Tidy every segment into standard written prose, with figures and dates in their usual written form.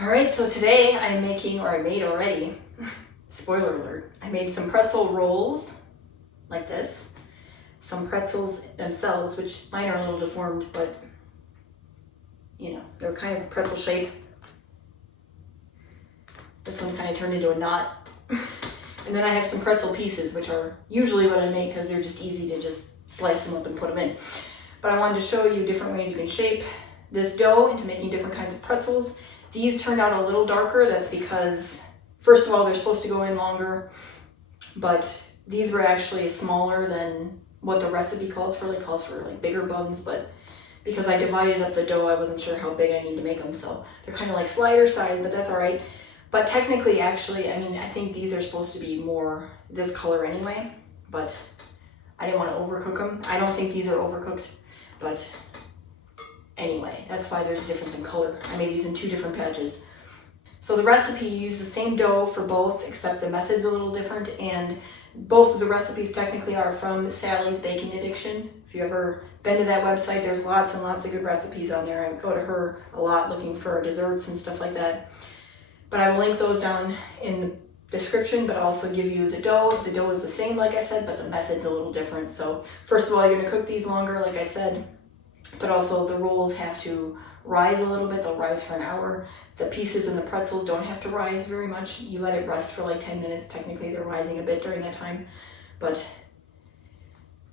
All right, so today I'm making, or I made already, spoiler alert, I made some pretzel rolls like this. Some pretzels themselves, which mine are a little deformed, but you know, they're kind of pretzel shape. This one kind of turned into a knot. And then I have some pretzel pieces, which are usually what I make because they're just easy to just slice them up and put them in. But I wanted to show you different ways you can shape this dough into making different kinds of pretzels. These turned out a little darker. That's because, first of all, they're supposed to go in longer, but these were actually smaller than what the recipe calls for. It calls for like bigger buns, but because I divided up the dough, I wasn't sure how big I need to make them. So they're kind of like slider size, but that's all right. But technically, actually, I mean, I think these are supposed to be more this color anyway, but I didn't want to overcook them. I don't think these are overcooked, but anyway, that's why there's a difference in color. I made these in two different batches. So the recipe used the same dough for both, except the method's a little different, and both of the recipes technically are from Sally's Baking Addiction. If you've ever been to that website, there's lots and lots of good recipes on there. I go to her a lot looking for desserts and stuff like that. But I will link those down in the description, but I'll also give you the dough. The dough is the same, like I said, but the method's a little different. So first of all, you're gonna cook these longer, like I said, but also the rolls have to rise a little bit. They'll rise for an hour. The pieces and the pretzels don't have to rise very much. You let it rest for like 10 minutes. Technically, they're rising a bit during that time, but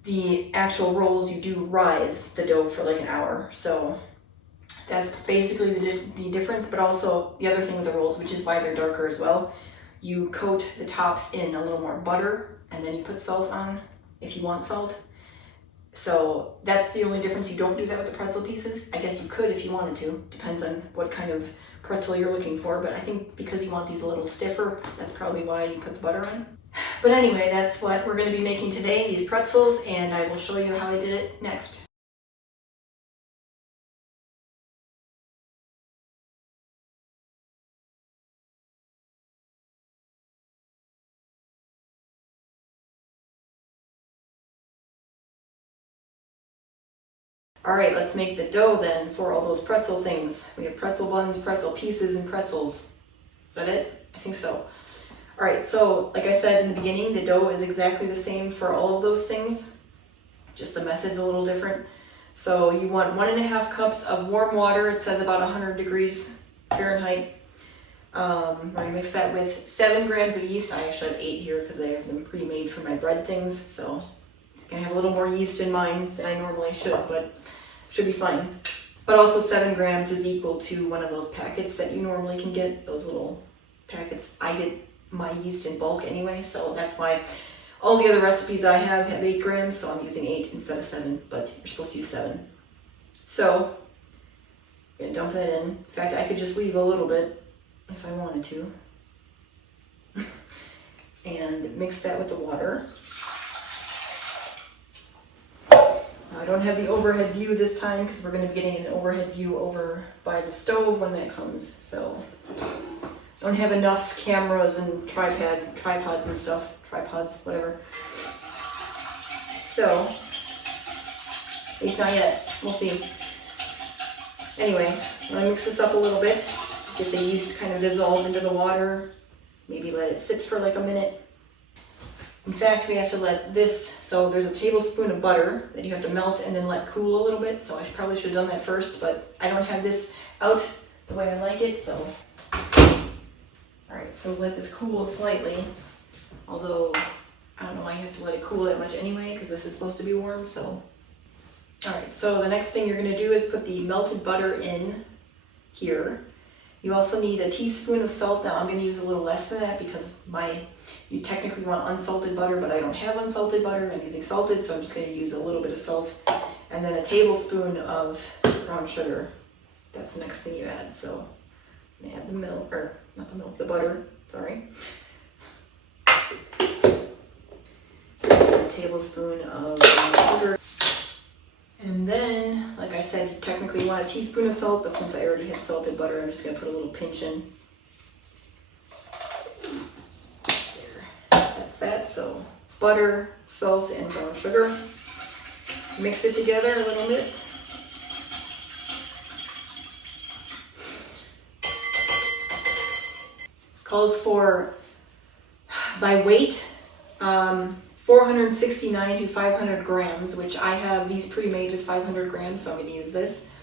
the actual rolls, you do rise the dough for like an hour. So that's basically the difference, but also the other thing with the rolls, which is why they're darker as well, you coat the tops in a little more butter and then you put salt on if you want salt. So that's the only difference. You don't do that with the pretzel pieces. I guess you could if you wanted to. Depends on what kind of pretzel you're looking for, but I think because you want these a little stiffer, that's probably why you put the butter on. But anyway, that's what we're going to be making today, these pretzels, and I will show you how I did it next. All right, let's make the dough then for all those pretzel things. We have pretzel buns, pretzel pieces, and pretzels. Is that it? I think so. All right, so like I said in the beginning, the dough is exactly the same for all of those things. Just the method's a little different. So you want 1.5 cups of warm water. It says about 100 degrees Fahrenheit. We're gonna mix that with 7 grams of yeast. I actually have 8 here because I have them pre-made for my bread things. So I'm gonna have a little more yeast in mine than I normally should, but should be fine. But also 7 grams is equal to one of those packets that you normally can get, those little packets. I get my yeast in bulk anyway, so that's why all the other recipes I have 8 grams, so I'm using 8 instead of 7, but you're supposed to use 7. So I'm gonna dump that in. In fact, I could just leave a little bit if I wanted to. And mix that with the water. I don't have the overhead view this time because we're going to be getting an overhead view over by the stove when that comes. So don't have enough cameras and tripods and stuff. Tripods, whatever. So, at least not yet. We'll see. Anyway, I'm going to mix this up a little bit. Get the yeast kind of dissolved into the water. Maybe let it sit for like a minute. In fact, we have to let this, so there's a tablespoon of butter that you have to melt and then let cool a little bit. So I probably should have done that first, but I don't have this out the way I like it, so. All right, so let this cool slightly. Although, I don't know why you have to let it cool that much anyway, because this is supposed to be warm, so. All right, so the next thing you're gonna do is put the melted butter in here. You also need a teaspoon of salt. Now I'm gonna use a little less than that because you technically want unsalted butter, but I don't have unsalted butter. I'm using salted, so I'm just going to use a little bit of salt. And then a tablespoon of brown sugar. That's the next thing you add. So I'm going to add the milk, or not the milk, the butter, sorry. A tablespoon of brown sugar. And then, like I said, you technically want a teaspoon of salt, but since I already had salted butter, I'm just going to put a little pinch in. That, so butter, salt, and brown sugar. Mix it together a little bit. calls for, by weight, 469 to 500 grams, which I have these pre-made with 500 grams, so I'm going to use this.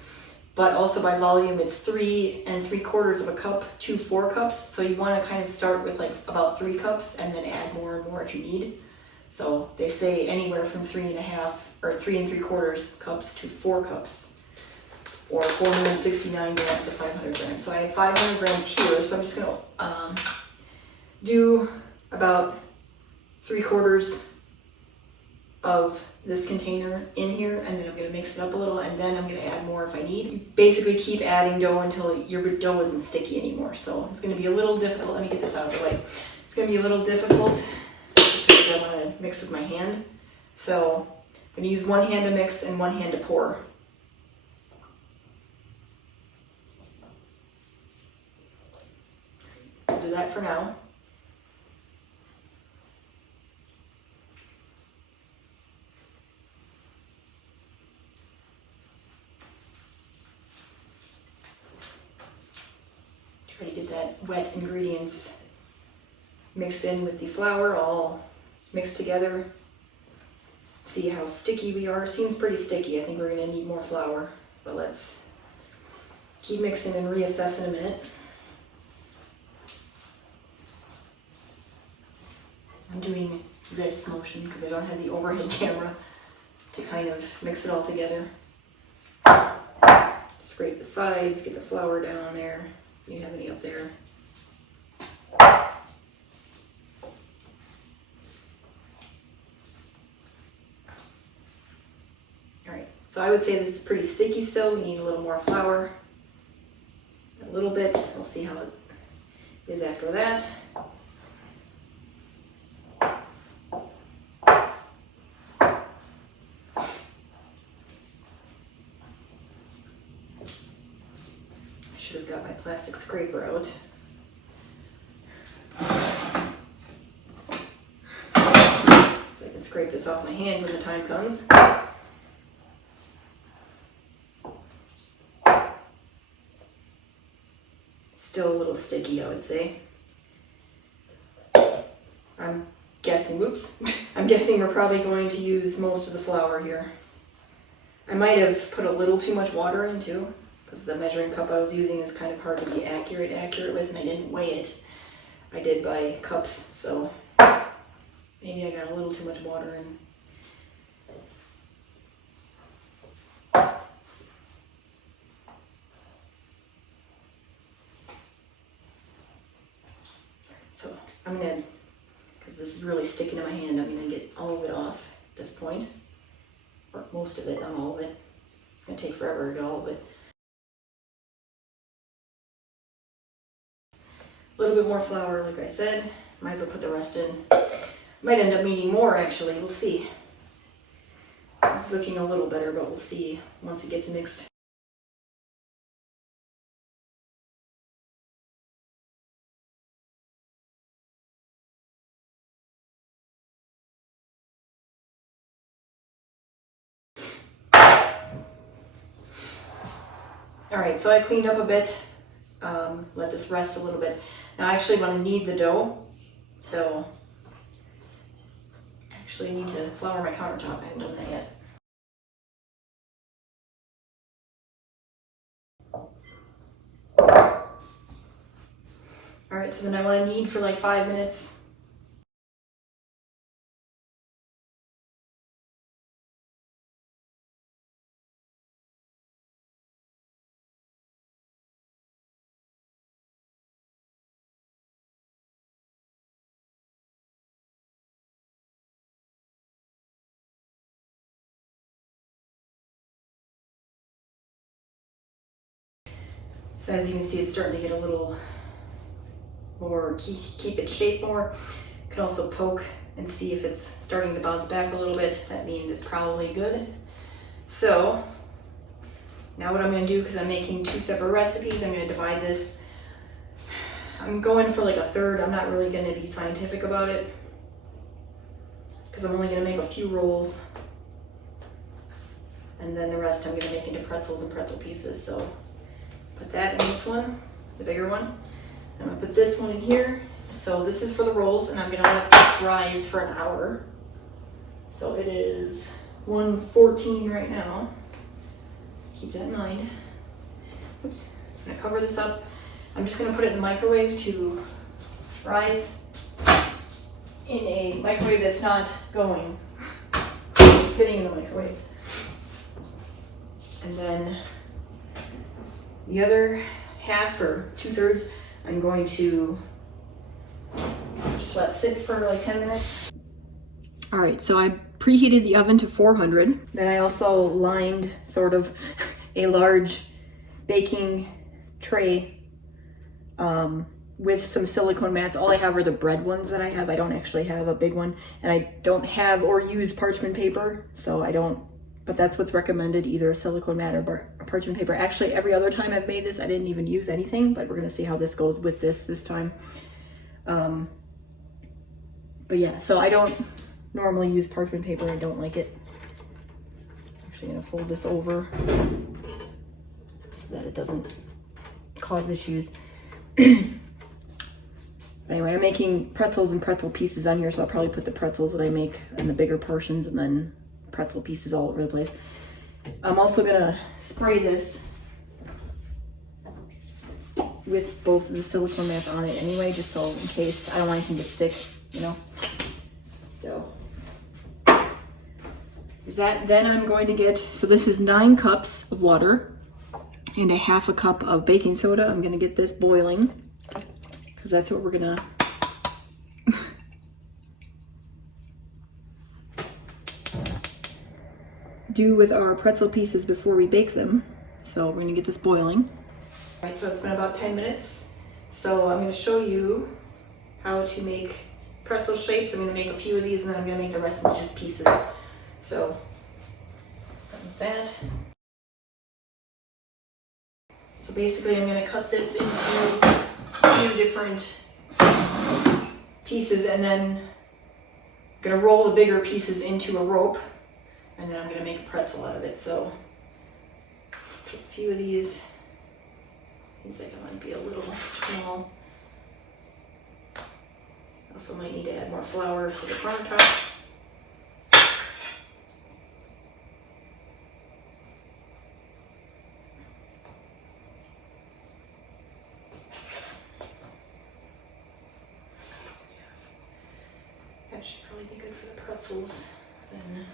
But also by volume, it's 3 3/4 cup to 4 cups. So you want to kind of start with like about 3 cups and then add more and more if you need. So they say anywhere from 3.5 or 3 3/4 cups to 4 cups, or 469 grams to 500 grams. So I have 500 grams here. So I'm just going to do about 3/4 of this container in here, and then I'm going to mix it up a little, and then I'm going to add more if I need. You basically keep adding dough until your dough isn't sticky anymore. So it's going to be a little difficult. Let me get this out of the way. It's going to be a little difficult because I want to mix with my hand. So I'm going to use one hand to mix and one hand to pour. I'll do that for now. Try to get that wet ingredients mixed in with the flour, all mixed together. See how sticky we are. Seems pretty sticky. I think we're going to need more flour, but let's keep mixing and reassess in a minute. I'm doing this motion because I don't have the overhead camera to kind of mix it all together. Scrape the sides, get the flour down there. Do you have any up there? Alright, so I would say this is pretty sticky still. We need a little more flour. A little bit. We'll see how it is after that. Should have got my plastic scraper out. So I can scrape this off my hand when the time comes. Still a little sticky, I would say. I'm guessing we're probably going to use most of the flour here. I might have put a little too much water in too, because the measuring cup I was using is kind of hard to be accurate with, and I didn't weigh it. I did by cups, so maybe I got a little too much water in. So I'm gonna, because this is really sticking to my hand, I'm gonna get all of it off at this point, or most of it, not all of it. It's gonna take forever to get all of it. A little bit more flour, like I said. Might as well put the rest in. Might end up needing more, actually. We'll see. It's looking a little better, but we'll see once it gets mixed. Alright, so I cleaned up a bit. Let this rest a little bit. Now I actually want to knead the dough, so I actually need to flour my countertop. I haven't done that yet. Alright, so then I want to knead for like 5 minutes. So as you can see, it's starting to get a little more, keep its shape more. You can also poke and see if it's starting to bounce back a little bit. That means it's probably good. So now what I'm going to do, because I'm making 2 separate recipes, I'm going to divide this. I'm going for like a third. I'm not really going to be scientific about it, because I'm only going to make a few rolls. And then the rest I'm going to make into pretzels and pretzel pieces. So put that in this one, the bigger one. I'm gonna put this one in here. So this is for the rolls, and I'm gonna let this rise for an hour. So it is 1:14 right now. Keep that in mind. Oops, I'm gonna cover this up. I'm just gonna put it in the microwave to rise in a microwave that's not going. It's sitting in the microwave. And then the other half or 2/3, I'm going to just let sit for like 10 minutes. All right, so I preheated the oven to 400. Then I also lined sort of a large baking tray with some silicone mats. All I have are the bread ones that I have. I don't actually have a big one, and I don't have or use parchment paper, so I don't, but that's what's recommended, either a silicone mat or parchment paper. Actually, every other time I've made this, I didn't even use anything, but we're gonna see how this goes with this time. But yeah, so I don't normally use parchment paper. I don't like it. I'm actually gonna fold this over so that it doesn't cause issues. Anyway, I'm making pretzels and pretzel pieces on here, so I'll probably put the pretzels that I make in the bigger portions and then pretzel pieces all over the place. I'm also gonna spray this with both of the silicone mats on it anyway, just so in case I don't want anything to stick, you know. So there's that. Then I'm going to get, so this is 9 cups of water and a 1/2 cup of baking soda. I'm gonna get this boiling because that's what we're gonna do with our pretzel pieces before we bake them. So we're gonna get this boiling. All right, so it's been about 10 minutes. So I'm gonna show you how to make pretzel shapes. I'm gonna make a few of these and then I'm gonna make the rest of just pieces. So with that. So basically I'm gonna cut this into a few different pieces and then I'm gonna roll the bigger pieces into a rope and then I'm gonna make a pretzel out of it. So just take a few of these. Seems like it might be a little small. Also might need to add more flour for the countertop. That should probably be good for the pretzels. Then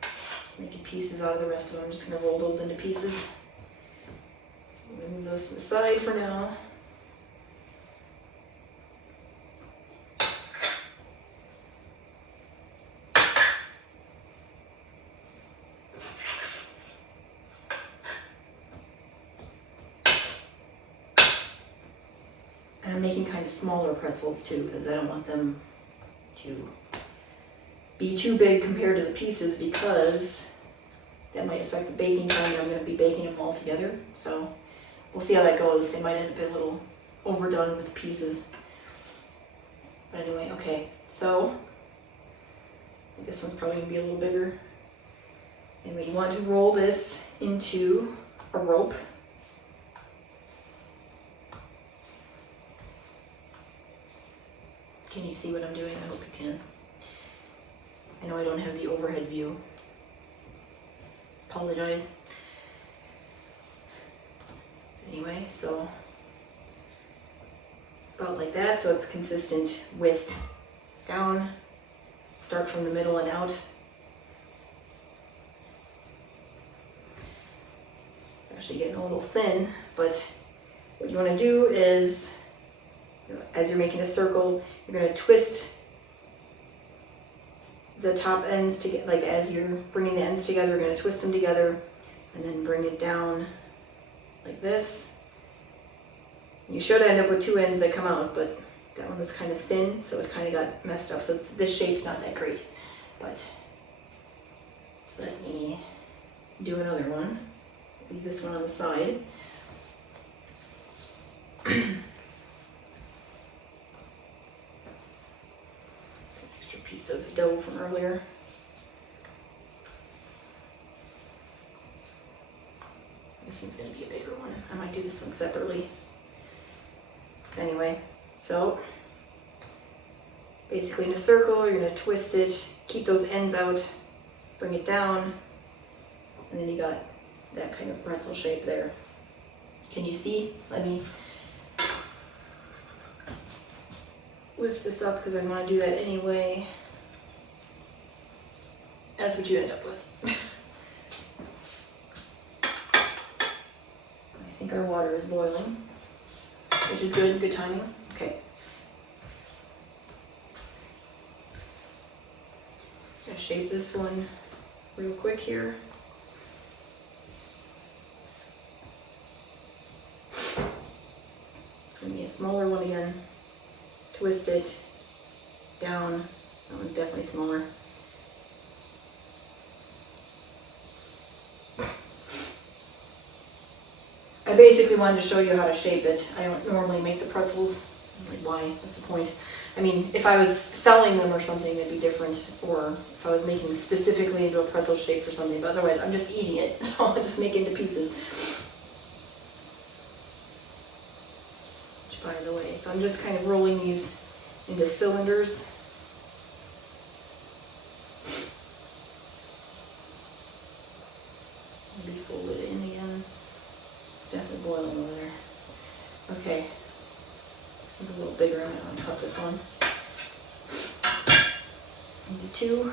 just making pieces out of the rest of them. I'm just gonna roll those into pieces. So I'm gonna move those to the side for now. And I'm making kind of smaller pretzels too, because I don't want them to be too big compared to the pieces, because that might affect the baking time. I'm going to be baking them all together, so we'll see how that goes. They might end up a little overdone with pieces. But anyway, okay, so this one's probably going to be a little bigger. Anyway, you want to roll this into a rope. Can you see what I'm doing? I hope you can. I know I don't have the overhead view. Apologize. Anyway, so about like that, so it's consistent with down. Start from the middle and out. Actually getting a little thin, but what you want to do is, as you're making a circle, you're going to twist the top ends to get, like as you're bringing the ends together, you're going to twist them together and then bring it down like this. You should end up with 2 ends that come out, but that one was kind of thin, so it kind of got messed up. So this shape's not that great, but let me do another one. Leave this one on the side. Extra piece of dough from earlier. This one's going to be a bigger one. I might do this one separately. Anyway, so basically in a circle, you're going to twist it, keep those ends out, bring it down, and then you got that kind of pretzel shape there. Can you see? Let me lift this up because I want to do that anyway. That's what you end up with. I think our water is boiling, which is good, good timing. Okay. I'm gonna shape this one real quick here. It's gonna be a smaller one again. Twist it down. That one's definitely smaller. I basically wanted to show you how to shape it. I don't normally make the pretzels. Like, why? What's the point? I mean, if I was selling them or something, it'd be different. Or if I was making specifically into a pretzel shape for something. But otherwise, I'm just eating it. So I'll just make it into pieces. Which, by the way, so I'm just kind of rolling these into cylinders. Maybe fold it in again. It's definitely boiling over there. Okay. This one's a little bigger. I'm going to cut this one into two.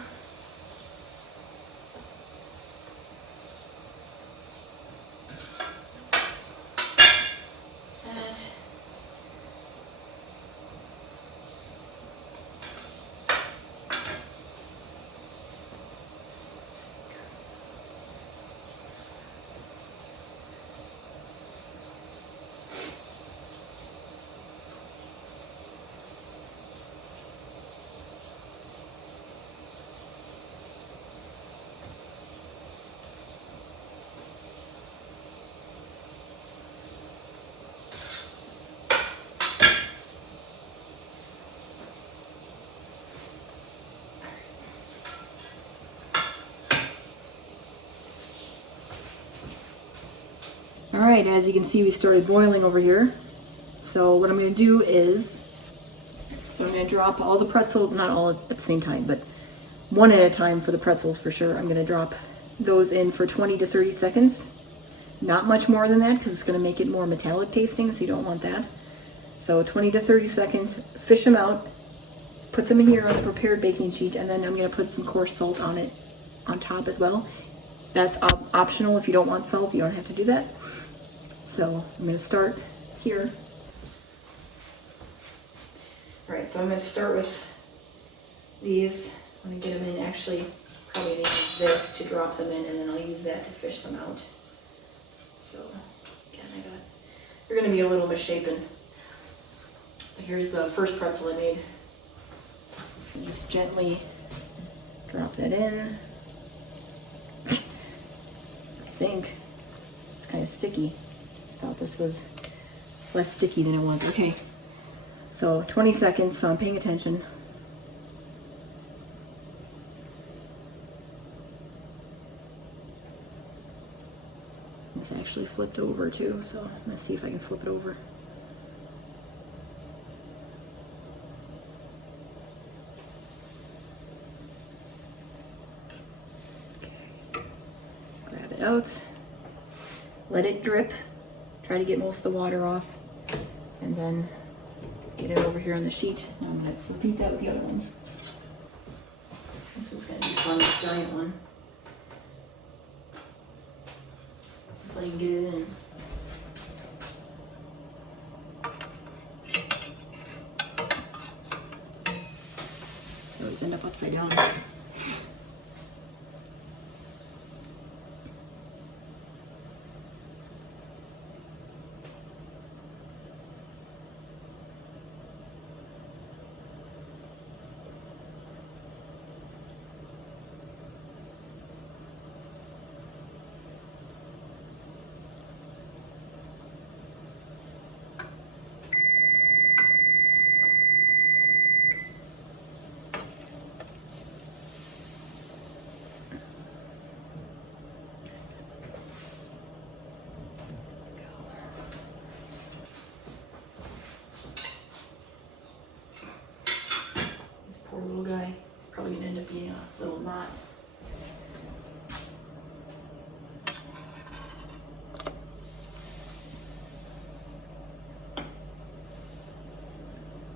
Alright, as you can see, we started boiling over here. So what I'm going to do is, I'm going to drop all the pretzels, not all at the same time, but one at a time for the pretzels for sure. I'm going to drop those in for 20 to 30 seconds. Not much more than that because it's going to make it more metallic tasting, so you don't want that. So 20 to 30 seconds, fish them out, put them in here on a prepared baking sheet, and then I'm going to put some coarse salt on it on top as well. That's optional. If you don't want salt, you don't have to do that. So I'm going to start here. Alright, so I'm going to start with these. I'm going to get them in, actually probably use this to drop them in, and then I'll use that to fish them out. So again, they're going to be a little misshapen. Here's the first pretzel I made. Just gently drop that in. I think it's kind of sticky. I thought this was less sticky than it was. Okay, so 20 seconds, so I'm paying attention. It's actually flipped over too, so I'm going to see if I can flip it over. Okay. Grab it out. Let it drip. Try to get most of the water off. And then get it over here on the sheet. Now I'm going to repeat that with the other ones. This one's going to be fun, this giant one. Hopefully I can get it in. I always end up upside down.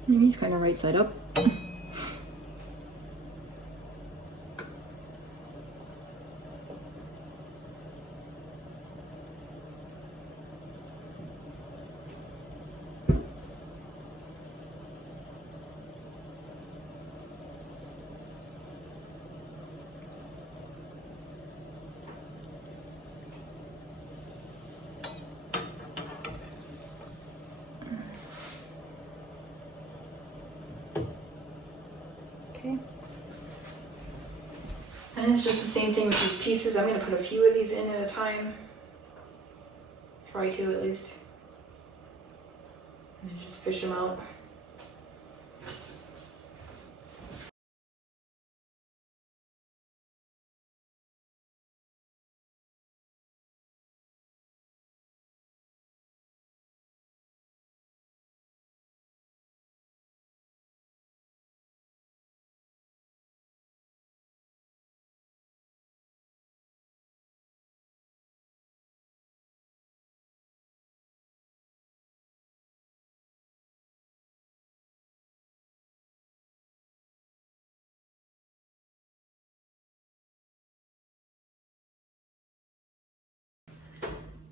He's kind of right side up. Okay. And it's just the same thing with these pieces. I'm going to put a few of these in at a time. Try to at least. And then just fish them out.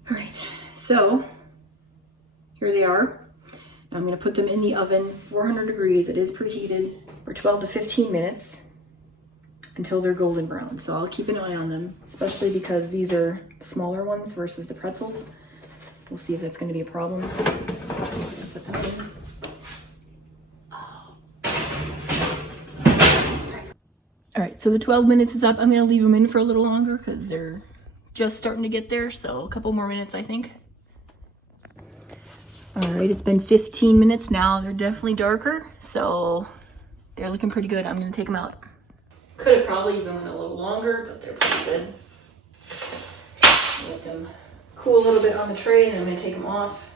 All right, so here they are. Now I'm going to put them in the oven, 400 degrees. It is preheated for 12 to 15 minutes until they're golden brown. So I'll keep an eye on them, especially because these are the smaller ones versus the pretzels. We'll see if that's going to be a problem. Put them in. All right, so the 12 minutes is up. I'm going to leave them in for a little longer because they're just starting to get there. So a couple more minutes, I think. All right, it's been 15 minutes now. They're definitely darker, so they're looking pretty good. I'm going to take them out. Could have probably even went a little longer, but they're pretty good. Let them cool a little bit on the tray, and then I'm going to take them off.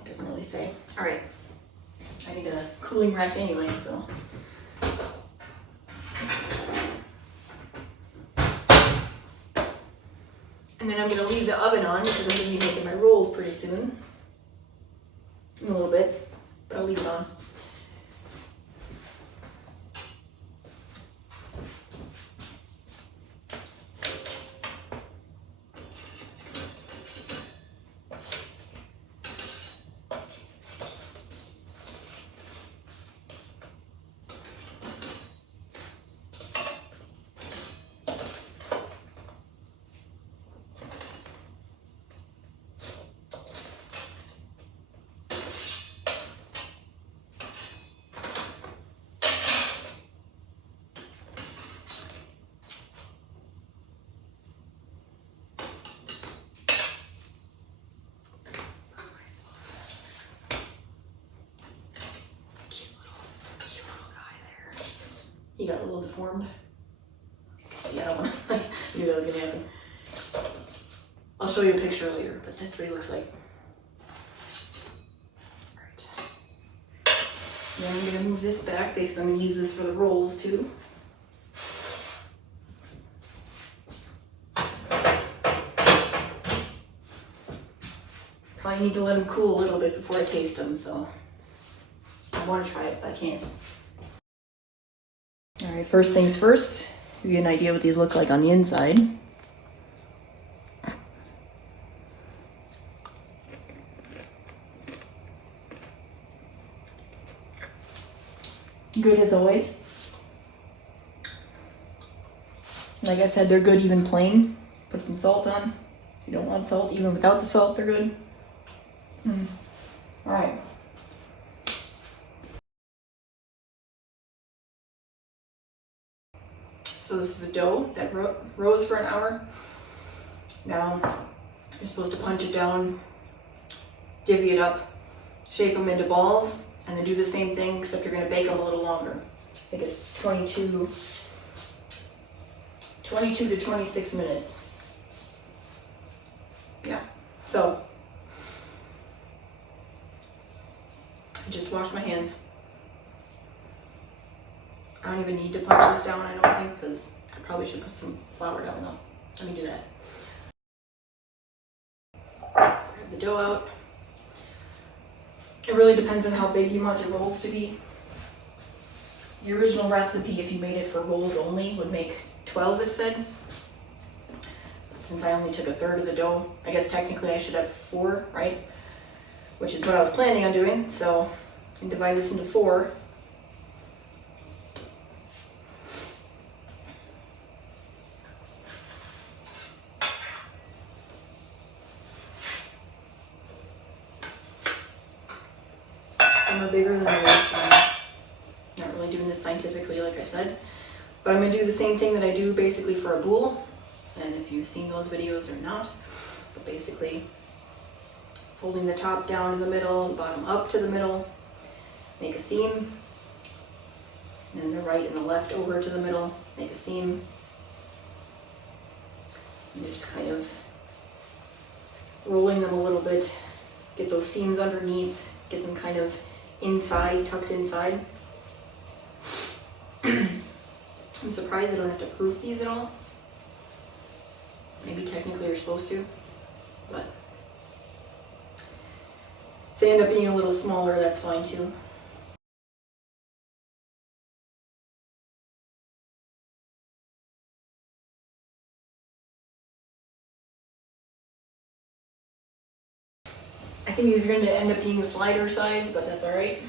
It doesn't really say. All right, I need a cooling rack anyway, so. And then I'm going to leave the oven on because I'm going to be making my rolls pretty soon. A little bit, but I'll leave it on. He got a little deformed. See, I don't want to, I knew that was going to happen. I'll show you a picture later, but that's what he looks like. Alright. Now I'm going to move this back because I'm going to use this for the rolls too. Probably need to let them cool a little bit before I taste them, so I want to try it, but I can't. All right, first things first, give you an idea what these look like on the inside. Good as always. Like I said, they're good even plain. Put some salt on. If you don't want salt, even without the salt, they're good. All right. So this is the dough that rose for an hour. Now you're supposed to punch it down, divvy it up, shape them into balls, and then do the same thing, except you're going to bake them a little longer. I think it's 22 to 26 minutes. Yeah, so I just washed my hands. I don't even need to punch this down, I don't think, because I probably should put some flour down though. Let me do that. Grab the dough out. It really depends on how big you want your rolls to be. The original recipe, if you made it for rolls only, would make 12, it said. But since I only took a third of the dough, I guess technically I should have 4, right? Which is what I was planning on doing, so you can divide this into 4. Some are bigger than others. I'm not really doing this scientifically, like I said. But I'm going to do the same thing that I do basically for a boule. And if you've seen those videos or not, but basically folding the top down in the middle, the bottom up to the middle, make a seam, and then the right and the left over to the middle, make a seam. And you're just kind of rolling them a little bit, get those seams underneath, get them kind of inside, tucked inside. I'm surprised I don't have to proof these at all. Maybe technically you're supposed to, but if they end up being a little smaller, that's fine too. I think these are going to end up being a slider size, but that's all right.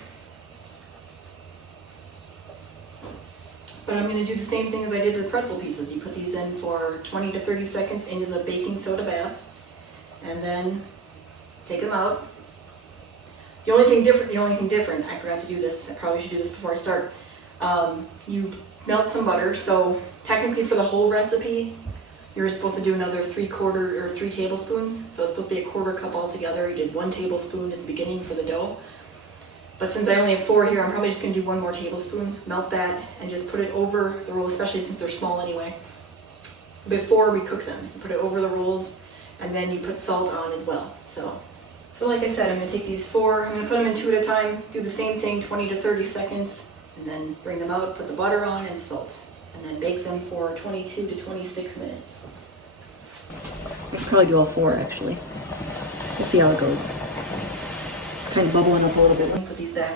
But I'm going to do the same thing as I did to the pretzel pieces. You put these in for 20 to 30 seconds into the baking soda bath, and then take them out. The only thing different, I forgot to do this, I probably should do this before I start. You melt some butter, so technically for the whole recipe, you're supposed to do another 3 tablespoons. So it's supposed to be a 1/4 cup altogether. You did 1 tablespoon at the beginning for the dough. But since I only have 4 here, I'm probably just gonna do 1 more tablespoon, melt that, and just put it over the rolls, especially since they're small anyway, before we cook them. You put it over the rolls, and then you put salt on as well. So like I said, I'm gonna take these 4, I'm gonna put them in 2 at a time, do the same thing, 20 to 30 seconds, and then bring them out, put the butter on and salt, and then bake them for 22 to 26 minutes. I could probably do all 4 actually. We'll see how it goes. Kind of bubbling up a little bit. Let me put these back.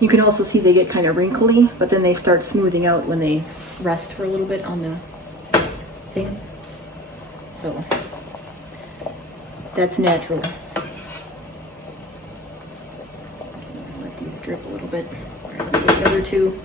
You can also see they get kind of wrinkly, but then they start smoothing out when they rest for a little bit on the thing. So that's natural. Let these drip a little bit. The other 2.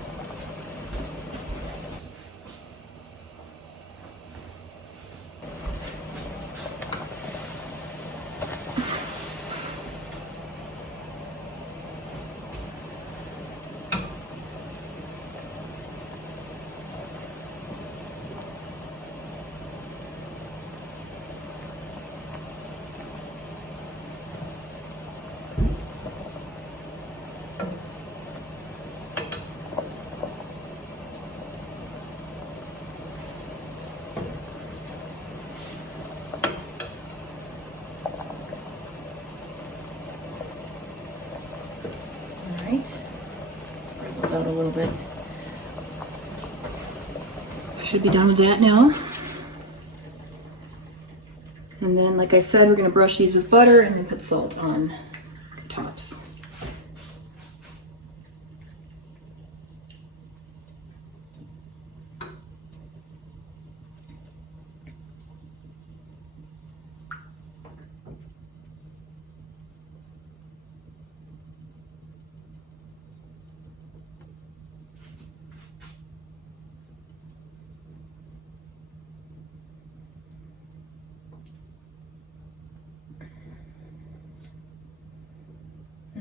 Out a little bit. Should be done with that now. And then, like I said, we're going to brush these with butter and then put salt on the tops.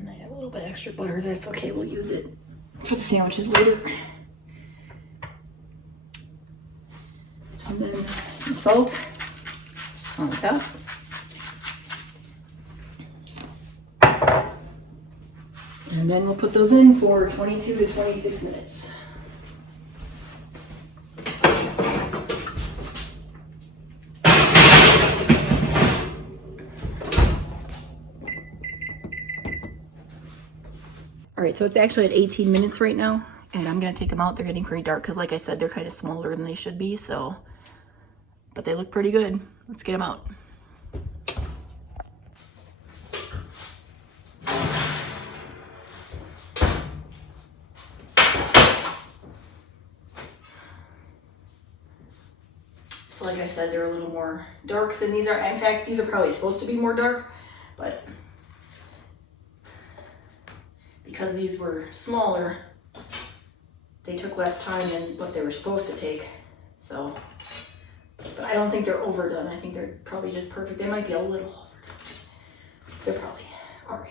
A little bit extra butter, that's okay, we'll use it for the sandwiches later. And then the salt. on top. And then we'll put those in for 22 to 26 minutes. All right, so it's actually at 18 minutes right now, and I'm gonna take them out. They're getting pretty dark because, like I said, they're kind of smaller than they should be, so, but they look pretty good. Let's get them out. So like I said, they're a little more dark than these are. In fact, these are probably supposed to be more dark, but because these were smaller, they took less time than what they were supposed to take. So, but I don't think they're overdone. I think they're probably just perfect. They might be a little overdone. They're probably all right.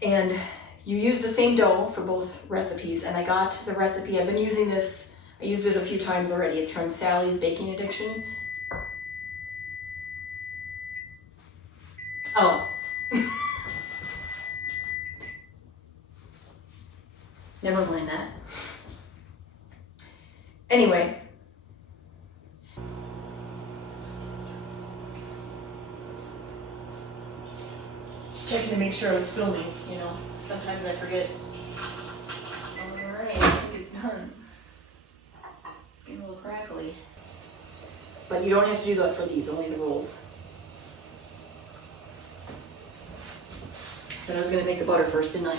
And you use the same dough for both recipes, and I got the recipe. I've been using this, I used it a few times already. It's from Sally's Baking Addiction. Oh. Never mind that. Anyway. Just checking to make sure I was filming, you know. Sometimes I forget. Alright, I think it's done. It's getting a little crackly. But you don't have to do that for these, only the rolls. I said I was going to make the butter first, didn't I?